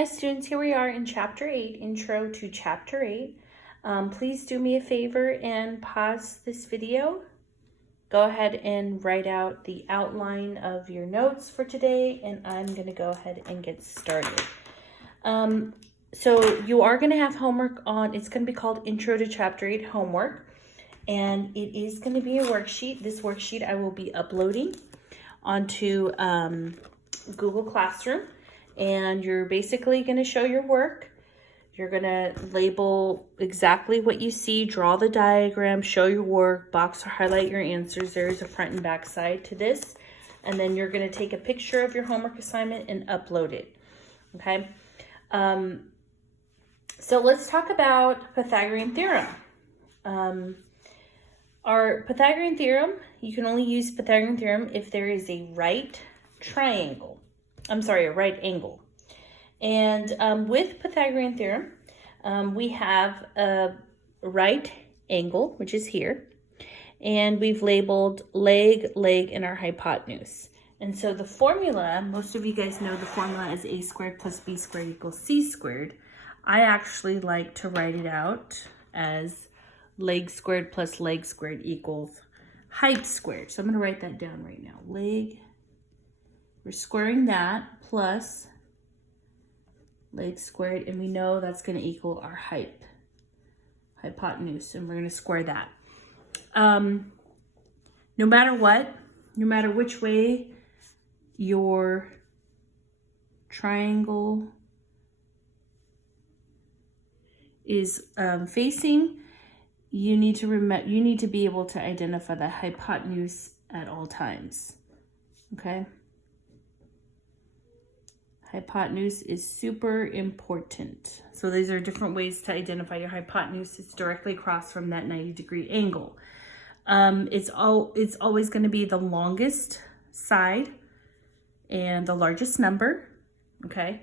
Hi students, here we are in Chapter 8, Intro to Chapter 8. Please do me a favor and pause this video. Go ahead and write out the outline of your notes for today, and I'm going to go ahead and get started. So you are going to have homework on, it's going to be called Intro to Chapter 8 homework, and it is going to be a worksheet. This worksheet I will be uploading onto Google Classroom. And you're basically going to show your work. You're going to label exactly what you see, draw the diagram, show your work, box or highlight your answers. There's a front and back side to this. And then you're going to take a picture of your homework assignment and upload it. Okay. So let's talk about Pythagorean theorem. Our Pythagorean theorem, you can only use Pythagorean theorem if there is a right triangle. A right angle. And with Pythagorean theorem, we have a right angle, which is here, and we've labeled leg, and our hypotenuse. And so the formula, most of you guys know the formula is a squared plus b squared equals c squared. I actually like to write it out as leg squared plus leg squared equals height squared. So I'm going to write that down right now. Leg, we're squaring that, plus leg squared, and we know that's going to equal our hypotenuse, and we're going to square that. No matter what, no matter which way your triangle is facing, you need to be able to identify the hypotenuse at all times. Okay? Hypotenuse is super important. So these are different ways to identify your hypotenuse. It's directly across from that 90-degree angle. It's always going to be the longest side and the largest number. Okay,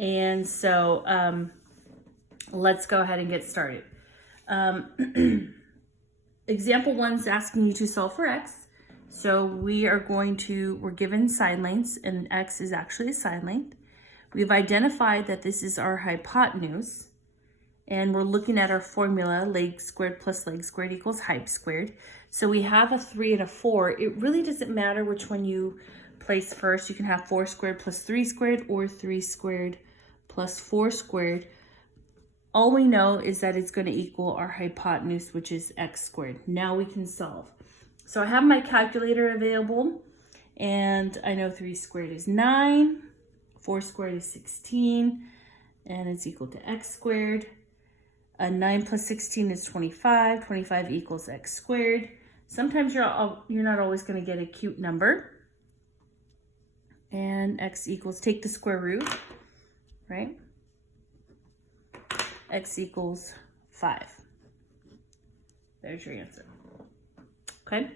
and so let's go ahead and get started. Example 1 is asking you to solve for x. So we're given side lengths, and x is actually a side length. We've identified that this is our hypotenuse, and we're looking at our formula, leg squared plus leg squared equals height squared. So we have a 3 and a 4. It really doesn't matter which one you place first. You can have 4 squared plus 3 squared or 3 squared plus 4 squared. All we know is that it's going to equal our hypotenuse, which is x squared. Now we can solve. So I have my calculator available, and I know 3 squared is 9, 4 squared is 16, and it's equal to x squared. 9 plus 16 is 25. 25 equals x squared. Sometimes you're not always going to get a cute number. And x equals, take the square root, right? X equals 5. There's your answer. Okay,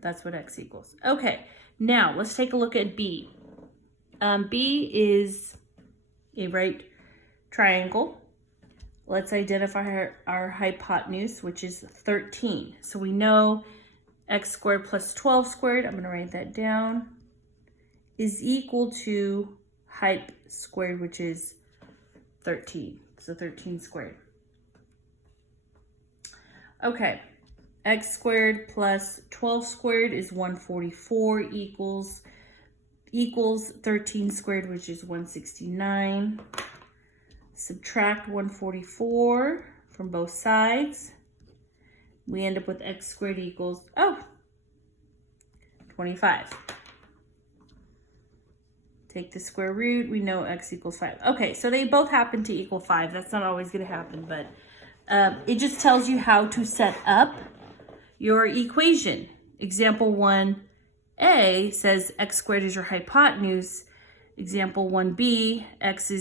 that's what x equals. Okay, now let's take a look at B. B is a right triangle. Let's identify our hypotenuse, which is 13. So we know x squared plus 12 squared, I'm going to write that down, is equal to height squared, which is 13. So 13 squared. Okay. X squared plus 12 squared is 144 equals 13 squared, which is 169. Subtract 144 from both sides. We end up with x squared equals, 25. Take the square root. We know x equals 5. Okay, so they both happen to equal 5. That's not always going to happen, but it just tells you how to set up your equation. Example 1a says x squared is your hypotenuse. Example 1b, x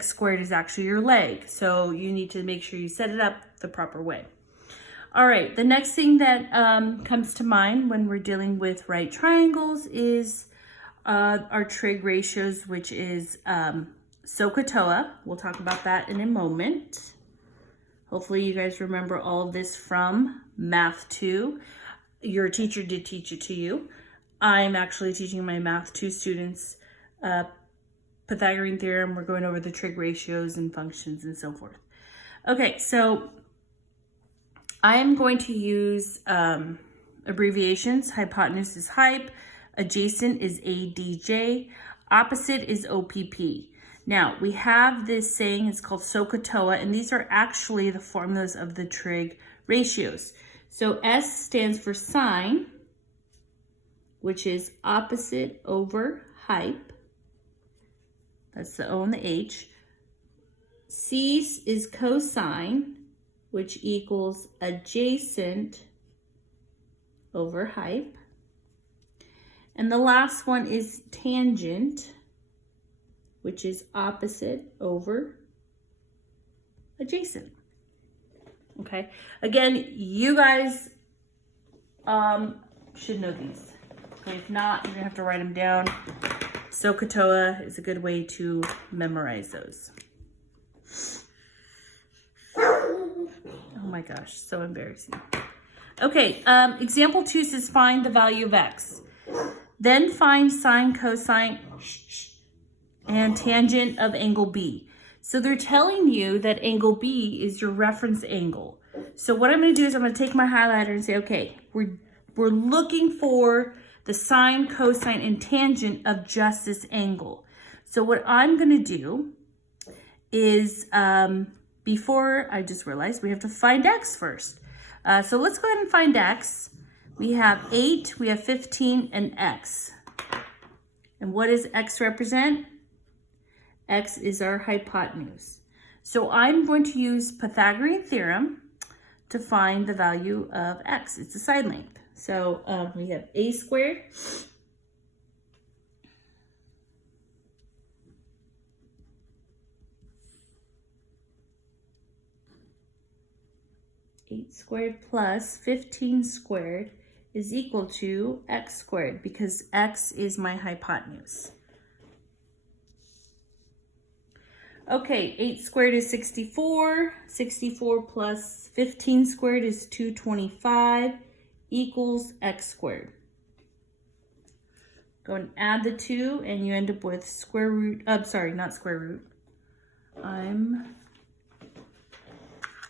squared is actually your leg. So you need to make sure you set it up the proper way. All right, the next thing that comes to mind when we're dealing with right triangles is our trig ratios, which is SOHCAHTOA. We'll talk about that in a moment. Hopefully you guys remember all of this from Math 2. Your teacher did teach it to you. I'm actually teaching my Math 2 students Pythagorean theorem. We're going over the trig ratios and functions and so forth. Okay, so I'm going to use abbreviations. Hypotenuse is hype, adjacent is ADJ, opposite is OPP. Now, we have this saying, it's called SOHCAHTOA, and these are actually the formulas of the trig ratios. So S stands for sine, which is opposite over hype. That's the O and the H. C is cosine, which equals adjacent over hype. And the last one is tangent, which is opposite over adjacent. Okay, again, you guys should know these. Okay, if not, you're gonna have to write them down. SOHCAHTOA is a good way to memorize those. Oh my gosh, so embarrassing. Okay, example 2 says find the value of x. Then find sine, cosine, and tangent of angle B. So they're telling you that angle B is your reference angle. So what I'm going to do is I'm going to take my highlighter and say, okay, we're looking for the sine, cosine, and tangent of just this angle. So what I'm going to do is, before I just realized we have to find x first. So let's go ahead and find x. We have 8, we have 15, and x. And what does x represent? X is our hypotenuse. So I'm going to use Pythagorean theorem to find the value of x. It's the side length. So we have a squared plus 15 squared is equal to x squared, because x is my hypotenuse. Okay, 8 squared is 64. 64 plus 15 squared is 225 equals x squared. Go and add the 2 and you end up with square root, sorry, not square root.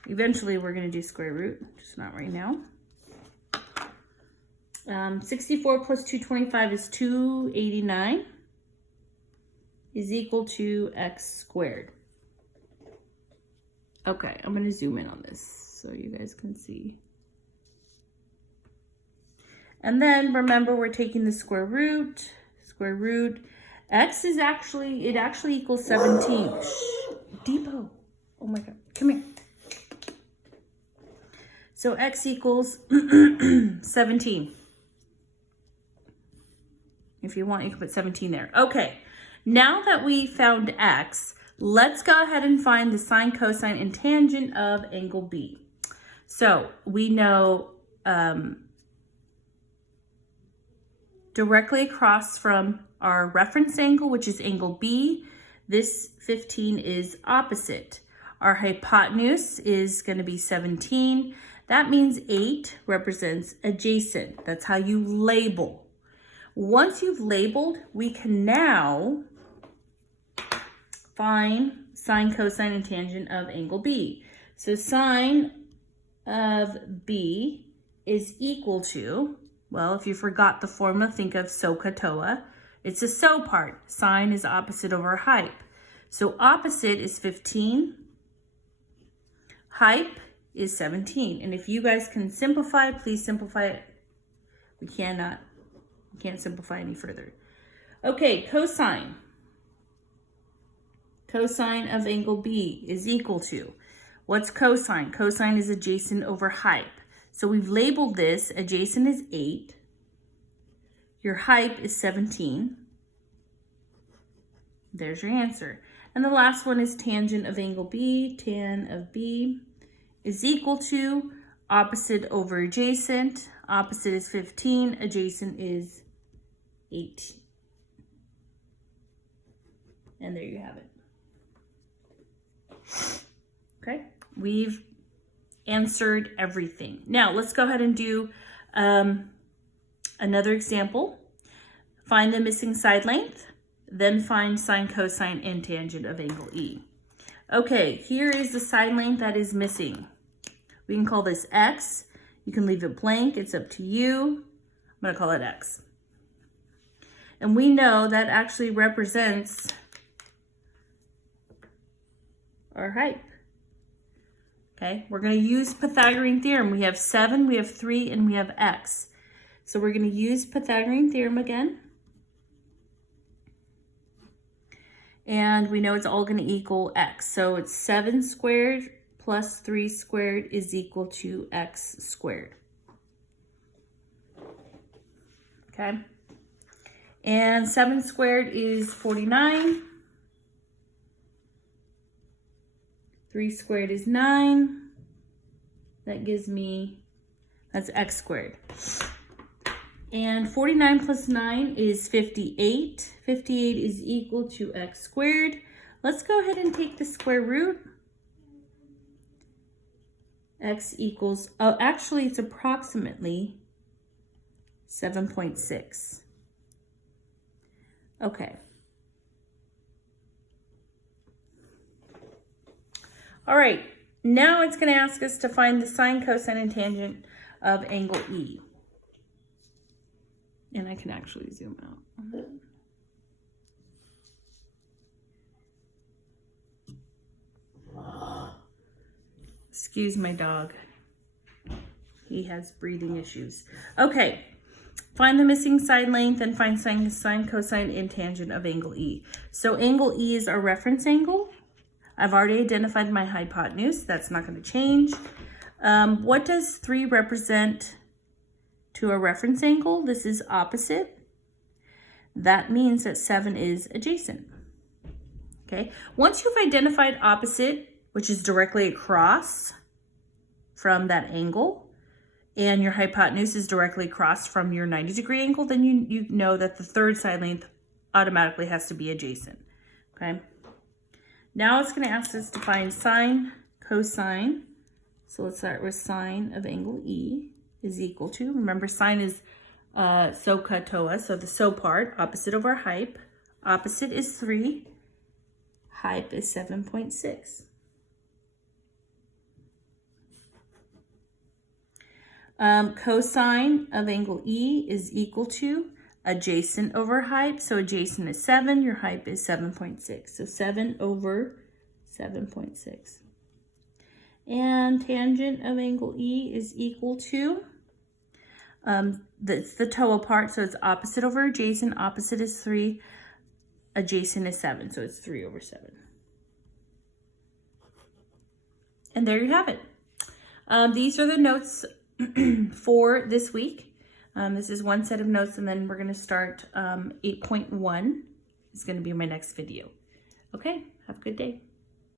Eventually we're going to do square root, just not right now. 64 plus 225 is 289 is equal to x squared. Okay, I'm going to zoom in on this so you guys can see. And then remember, we're taking the square root. X is actually, it actually equals 17. Shh, Depot. Oh my God, come here. So x equals 17. If you want, you can put 17 there. Okay, now that we found x, let's go ahead and find the sine, cosine, and tangent of angle B. So we know directly across from our reference angle, which is angle B, this 15 is opposite. Our hypotenuse is going to be 17. That means 8 represents adjacent. That's how you label. Once you've labeled, we can now find sine, cosine, and tangent of angle B. So sine of B is equal to, well, if you forgot the formula, think of SOHCAHTOA. It's a SO part. Sine is opposite over hype. So opposite is 15. Hype is 17. And if you guys can simplify, please simplify it. We can't simplify any further. Okay, cosine. Cosine of angle B is equal to, what's cosine? Cosine is adjacent over hype. So we've labeled this, adjacent is 8. Your hype is 17. There's your answer. And the last one is tangent of angle B. Tan of B is equal to opposite over adjacent. Opposite is 15, adjacent is 8. And there you have it. Okay, we've answered everything. Now let's go ahead and do another example. Find the missing side length. then find sine, cosine, and tangent of angle E. Okay, here is the side length that is missing. We can call this X. You can leave it blank. It's up to you. I'm going to call it X. And we know that actually represents our height. Okay, we're going to use Pythagorean theorem. We have 7, we have 3, and we have X. So we're going to use Pythagorean theorem again. And we know it's all going to equal X. So it's 7 squared plus 3 squared is equal to X squared. Okay. And 7 squared is 49. 3 squared is 9. That gives me, that's X squared. And 49 plus 9 is 58. 58 is equal to X squared. Let's go ahead and take the square root. X equals, oh, actually it's approximately 7.6. Okay. All right, now it's going to ask us to find the sine, cosine, and tangent of angle E. And I can actually zoom out on that. Excuse my dog. He has breathing issues. Okay, find the missing side length and find sine, cosine, and tangent of angle E. So angle E is our reference angle. I've already identified my hypotenuse. That's not going to change. What does 3 represent to a reference angle? This is opposite. That means that 7 is adjacent. Okay. Once you've identified opposite, which is directly across from that angle, and your hypotenuse is directly across from your 90-degree angle, then you know that the third side length automatically has to be adjacent. Okay. Now it's going to ask us to find sine, cosine. So let's start with sine of angle E is equal to, remember sine is SOHCAHTOA, so the SO part, opposite over hype. Opposite is 3, hype is 7.6. Cosine of angle E is equal to adjacent over hype. So adjacent is 7, your hype is 7.6. So 7 over 7.6. And tangent of angle E is equal to, that's the TOA part, so it's opposite over adjacent. Opposite is 3, adjacent is 7, so it's 3 over 7. And there you have it. These are the notes for this week. This is one set of notes, and then we're going to start 8.1 is going to be my next video. Okay, have a good day.